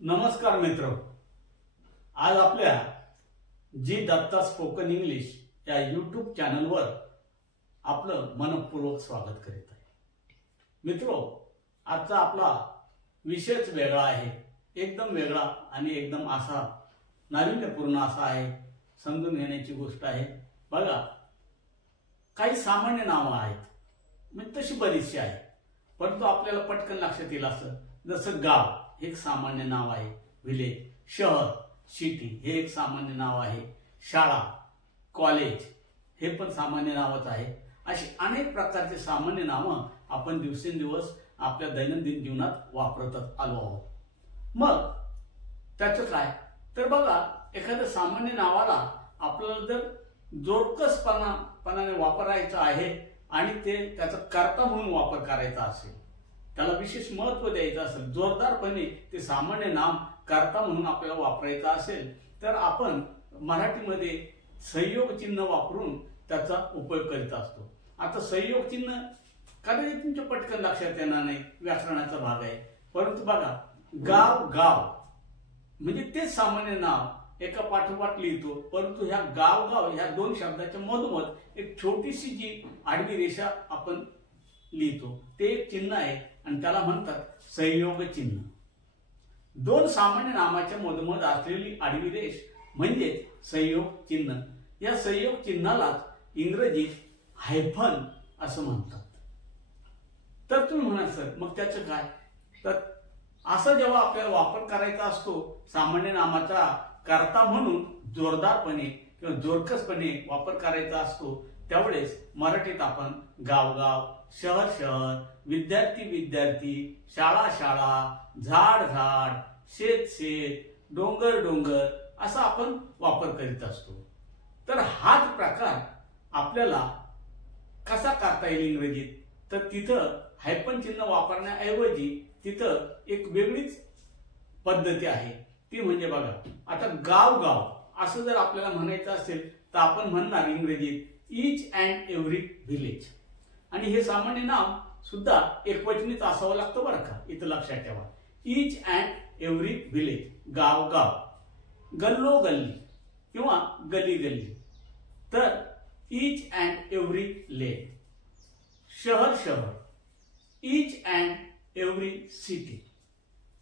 नमस्कार मित्र, आज आपल्या जी दत्ता स्पोकन इंग्लिश या यूट्यूब चॅनलवर आपलं मनपूर्वक स्वागत करीत आहे। मित्रो, आजचा आपला विषयच वेगळा आहे, एकदम वेगळा आणि एकदम असा नाविन्यपूर्ण असा आहे, समजून घेण्याची गोष्ट आहे। बघा, काही सामान्य नावं आहेत, म्हणजे तशी बरीचशी आहेत, परंतु आपल्याला पटकन लक्षात येईल असं, जसं गाव हे एक सामान्य नाव आहे, विलेज, शहर, सिटी हे एक सामान्य नाव आहे, शाळा, कॉलेज हे पण सामान्य नावच आहे। अशी अनेक प्रकारचे सामान्य नावं आपण दिवसेंदिवस आपल्या दैनंदिन जीवनात वापरत आलो आहोत। मग त्याचं काय तर बघा, एखाद्या सामान्य नावाला आपल्याला जर जोरकसपणाने वापरायचं आहे आणि ते त्याचा कर्ता म्हणून वापर करायचा असेल, त्याला विशेष महत्त्व द्यायचं असेल, जोरदारपणे ते सामान्य नाम कर्ता म्हणून आपल्याला वापरायचं असेल, तर आपण मराठीमध्ये संयोग चिन्ह वापरून त्याचा उपयोग करीत असतो। आता संयोग चिन्ह कदाचित तुमच्या पटकन लक्षात येणार नाही, व्याकरणाचा भाग आहे, परंतु बघा, गाव गाव म्हणजे तेच सामान्य नाव एका पाठोपाठ लिहितो, परंतु ह्या गाव गाव ह्या दोन शब्दाच्या मधोमध एक छोटीशी जी आडवी रेषा आपण लिहितो, ते एक चिन्ह आहे आणि त्याला म्हणतात संयोग चिन्ह। दोन सामान्य नामाच्या मधोमध असलेली आडवी रेष म्हणजे संयोग चिन्ह। या संयोग चिन्हालाच इंग्रजीत हायफन असं म्हणतात। तर तुम्ही म्हणाल सर, मग त्याचं काय? तर असं जेव्हा आपल्याला वापर करायचा असतो सामान्य नामाचा कर्ता म्हणून जोरदारपणे किंवा जोरकसपणे वापर करायचा असतो, त्यावेळेस मराठीत आपण गाव गाव, शहर शहर, विद्यार्थी विद्यार्थी, शाळा शाळा, झाड झाड, शेत शेत, डोंगर डोंगर असा आपण वापर करीत असतो। तर हाच प्रकार आपल्याला कसा करता येईल इंग्रजीत? तर तिथं हायफन चिन्ह वापरण्याऐवजी तिथं एक वेगळीच पद्धती आहे, ती म्हणजे बघा, आता गाव गाव असं जर आपल्याला म्हणायचं असेल तर आपण म्हणणार इंग्रजीत ईच अँड एव्हरी विलेज, आणि हे सामान्य नाव सुद्धा एकवचनीच असावं लागतं बरं का, इथं लक्षात ठेवा। ईच अँड एव्हरी विलेज, गाव गाव, गल्लो गल्ली किंवा गली गल्ली, तर ईच अँड एव्हरी लेन, शहर शहर, ईच अँड एव्हरी सिटी,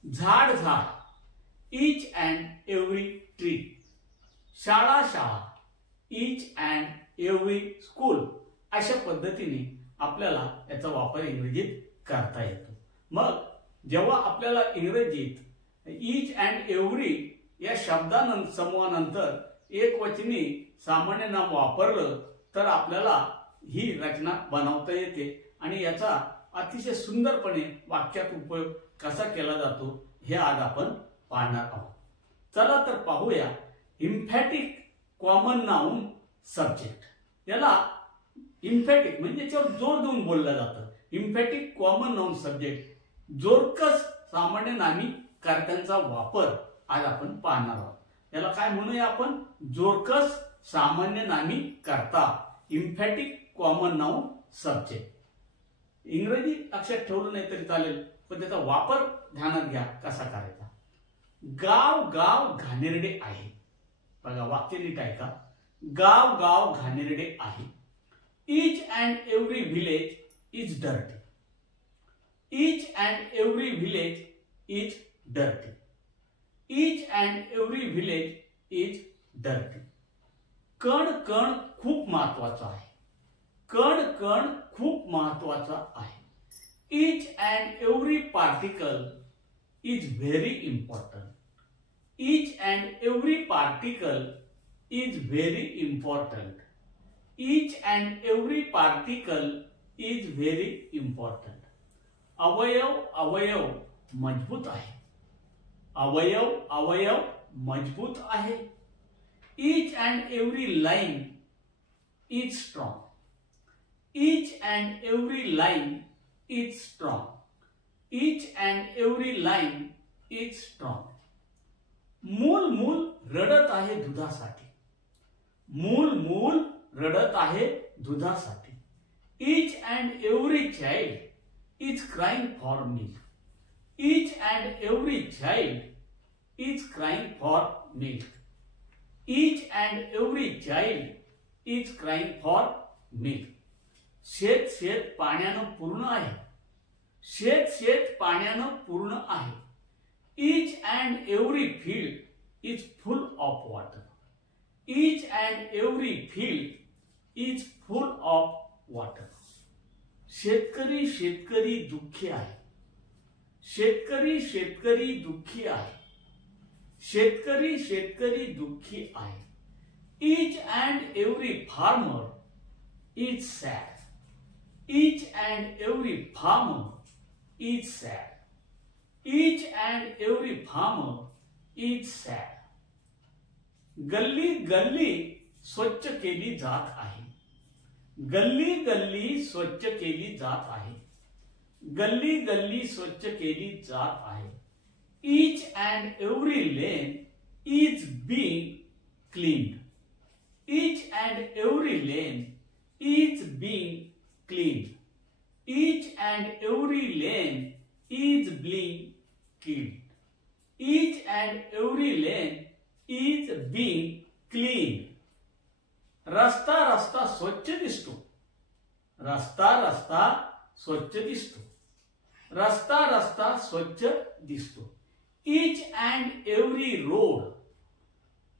झाड झाड, ईच अँड एव्हरी ट्री, शाळा शाळा, ईच अँड एव्हरी स्कूल, अशा पद्धतीने आपल्याला याचा वापर इंग्रजीत करता येतो। मग जेव्हा आपल्याला इंग्रजीत ईच अँड एव्हरी या समूहानंतर एक वचनी सामान्य नाम वापरलं तर आपल्याला ही रचना बनवता येते आणि याचा अतिशय सुंदरपणे वाक्यात उपयोग कसा केला जातो हे आज आपण पाहणार आहोत। चला तर पाहूया इम्फॅटिक कॉमन नाउन सब्जेक्ट। याला इम्फॅटिक म्हणजे याच्यावर जोर देऊन बोललं जातं। इम्फॅटिक कॉमन नाउन सब्जेक्ट, जोरकस सामान्य नामी कर्त्यांचा वापर आज आपण पाहणार आहोत। याला काय म्हणूया आपण? जोरकस सामान्य नामी कर्ता, इम्फॅटिक कॉमन नाउन सब्जेक्ट। इंग्रजी लक्षात ठेवलं नाही तरी चालेल, पण त्याचा वापर ध्यानात घ्या कसा करायचा। गाव गाव घाणेरडे आहे, बघा वाक्य नीट आहे का? गाव गाव घाणेरडे आहे। Each and every village is dirty. Each and every village is dirty. Each and every village is dirty. कण कण खूप महत्वाचा आहे, कण कण खूप महत्वाचा आहे। Each and every particle is very important. Each and every particle is very important. Each and every particle is very important. अवयव अवयव मजबूत आहे, अवयव अवयव मजबूत आहे। Each and every line is strong. Each and every line is strong. Each and every line is strong. मूल मूल रडत आहे दुधासाठी, मूल मूल रडत आहे दुधासाठी। Each and every child is crying for milk. Each and every child is crying for milk. Each and every child is crying for milk. शेत शेत पाण्यानं पूर्ण आहे. शेत शेत पाण्यानं पूर्ण आहे. Each and every field is full of water. Each and every field is full of water. शेतकरी शेतकरी दुःखी आहे. शेतकरी शेतकरी दुःखी आहे. शेतकरी शेतकरी दुःखी आहे. Each and every farmer is sad. Each and every farmer is sad. Each and every farmer is sad. गल्ली गल्ली स्वच्छ केली जात आहे. गल्ली गल्ली स्वच्छ केली जात आहे. गल्ली गल्ली स्वच्छ केली जात आहे. Each and every lane is being cleaned. Each and every lane is being cleaned. Each and every lane is being cleaned. Each and every lane is being cleaned. रस्ता रस्ता स्वच्छ दिसतो. रस्ता रस्ता स्वच्छ दिसतो. रस्ता रस्ता स्वच्छ दिसतो. Each and every road,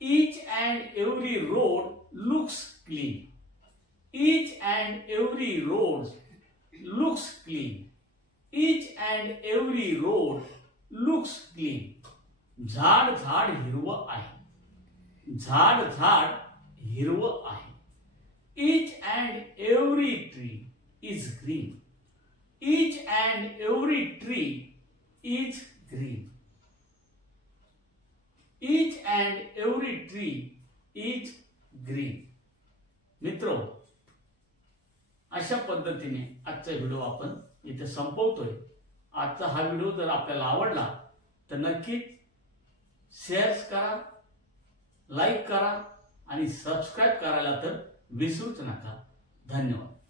each and every road looks clean. Each and every road looks clean. Each and every road looks clean. झाड झाड हिरवं आहे. झाड झाड हिरवं आहे. Each and every tree is green. Each and every tree is green. Each and every tree is green. मित्रो, अशा पद्धतीने आजचा व्हिडिओ आपण इथे संपवतोय. आजचा हा व्हिडिओ जर आपल्याला आवडला तर नक्कीच शेअर करा, लाईक करा आणि सबस्क्राईब करायला तर विसरूच नका. धन्यवाद.